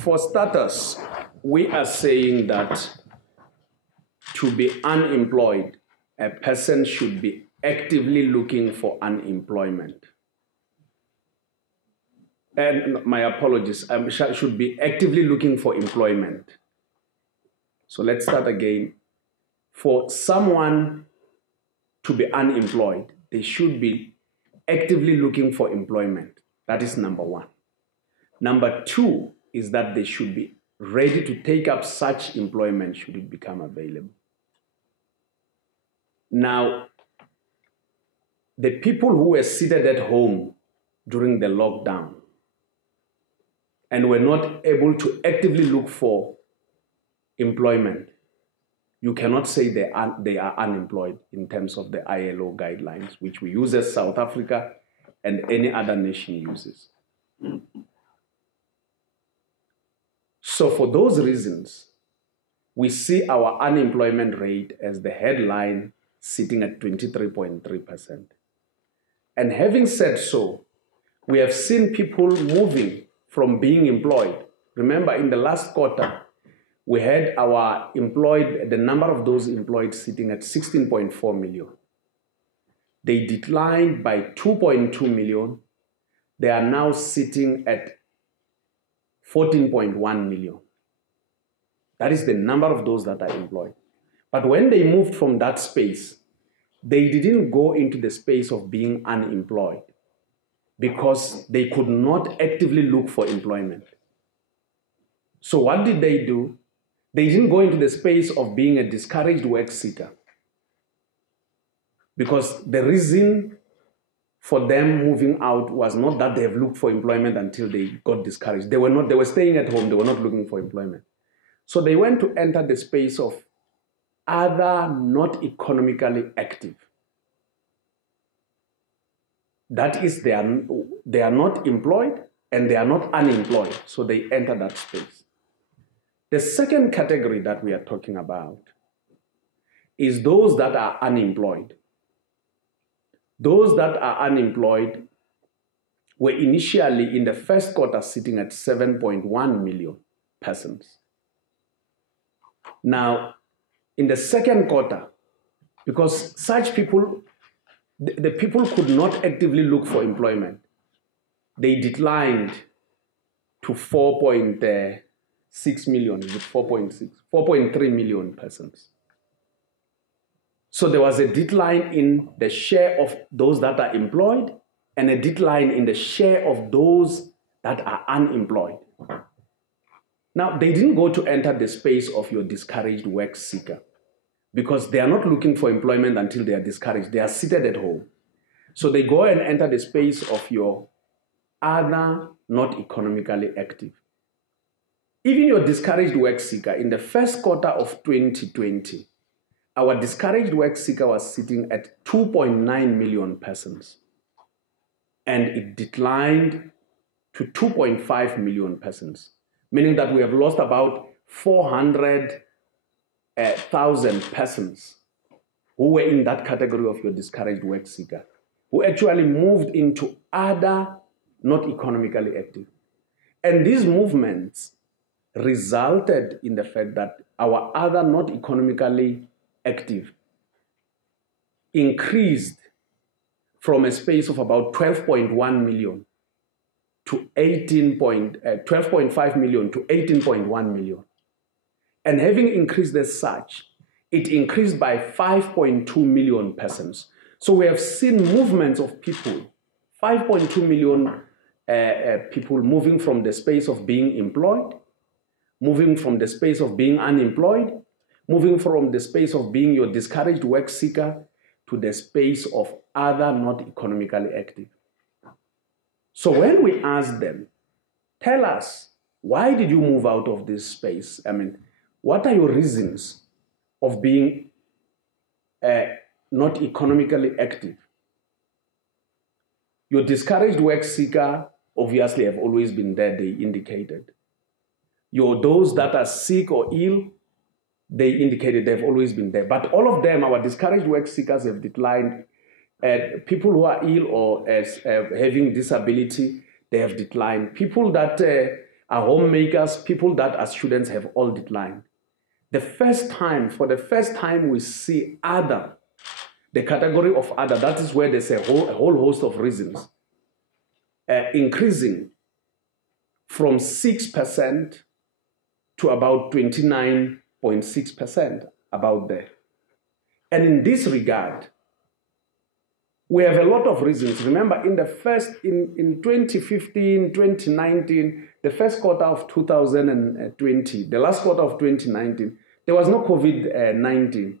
For starters, we are saying that to be unemployed, a person should be actively looking for unemployment. And my apologies, should be actively looking for employment. So let's start again. For someone to be unemployed, they should be actively looking for employment. That is number one. Number two is that they should be ready to take up such employment should it become available. Now, the people who were seated at home during the lockdown and were not able to actively look for employment, you cannot say they are unemployed in terms of the ILO guidelines, which we use as South Africa and any other nation uses. So for those reasons, we see our unemployment rate as the headline sitting at 23.3%. And having said so, we have seen people moving from being employed. Remember, in the last quarter, we had our the number of those employed sitting at 16.4 million. They declined by 2.2 million. They are now sitting at 14.1 million. That is the number of those that are employed. But when they moved from that space, they didn't go into the space of being unemployed because they could not actively look for employment. So what did they do? They didn't go into the space of being a discouraged work seeker because the reason for them moving out was not that they have looked for employment until they got discouraged. They were staying at home, they were not looking for employment. So they went to enter the space of other not economically active. That is, they are not employed and they are not unemployed, so they enter that space. The second category that we are talking about is those that are unemployed. Those that are unemployed were initially in the first quarter sitting at 7.1 million persons. Now, in the second quarter, because such people, the people could not actively look for employment, they declined to 4.6 million, is it 4.6? 4.3 million persons. So there was a decline in the share of those that are employed and a decline in the share of those that are unemployed. Now, they didn't go to enter the space of your discouraged work seeker because they are not looking for employment until they are discouraged. They are seated at home. So they go and enter the space of your other not economically active. Even your discouraged work seeker, in the first quarter of 2020, our discouraged work seeker was sitting at 2.9 million persons. And it declined to 2.5 million persons, meaning that we have lost about 400,000 persons who were in that category of your discouraged work seeker, who actually moved into other not economically active. And these movements resulted in the fact that our other not economically active increased from a space of about 12.1 million to 12.5 million to 18.1 million. And having increased as such, it increased by 5.2 million persons. So we have seen movements of people, 5.2 million people moving from the space of being employed, moving from the space of being unemployed, moving from the space of being your discouraged work seeker to the space of other not economically active. So when we ask them, tell us, why did you move out of this space? I mean, what are your reasons of being not economically active? Your discouraged work seeker obviously have always been there, they indicated. Those that are sick or ill, they indicated they've always been there. But all of them, our discouraged work seekers have declined. People who are ill or having disability, they have declined. People that our homemakers, people that as students have all declined. For the first time we see other, the category of other, that is where there's a whole host of reasons, increasing from 6% to about 29.6%, about there. And in this regard, we have a lot of reasons. Remember, in 2015, 2019, the first quarter of 2020, the last quarter of 2019, there was no COVID-19.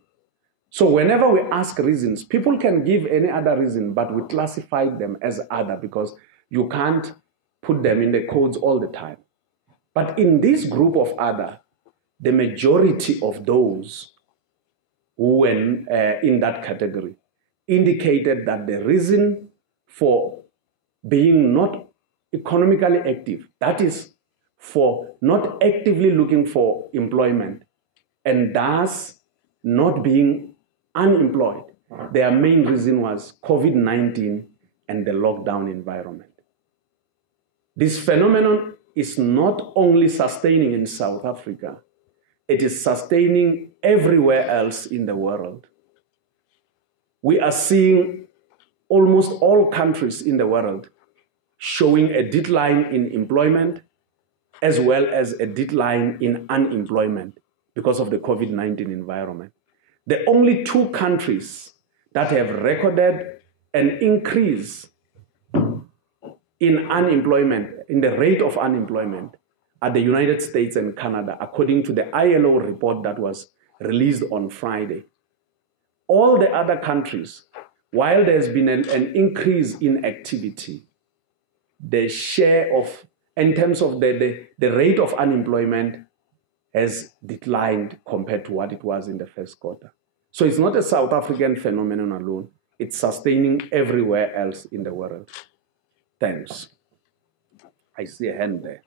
So whenever we ask reasons, people can give any other reason, but we classify them as other because you can't put them in the codes all the time. But in this group of other, the majority of those who were in that category indicated that the reason for being not economically active, that is, for not actively looking for employment and thus not being unemployed, their main reason was COVID-19 and the lockdown environment. This phenomenon is not only sustaining in South Africa, it is sustaining everywhere else in the world. We are seeing almost all countries in the world showing a decline in employment as well as a decline in unemployment because of the COVID-19 environment. The only two countries that have recorded an increase in unemployment, in the rate of unemployment, are the United States and Canada, according to the ILO report that was released on Friday. All the other countries, while there's been an increase in activity, the share of, in terms of the rate of unemployment has declined compared to what it was in the first quarter. So it's not a South African phenomenon alone. It's sustaining everywhere else in the world. Thanks. I see a hand there.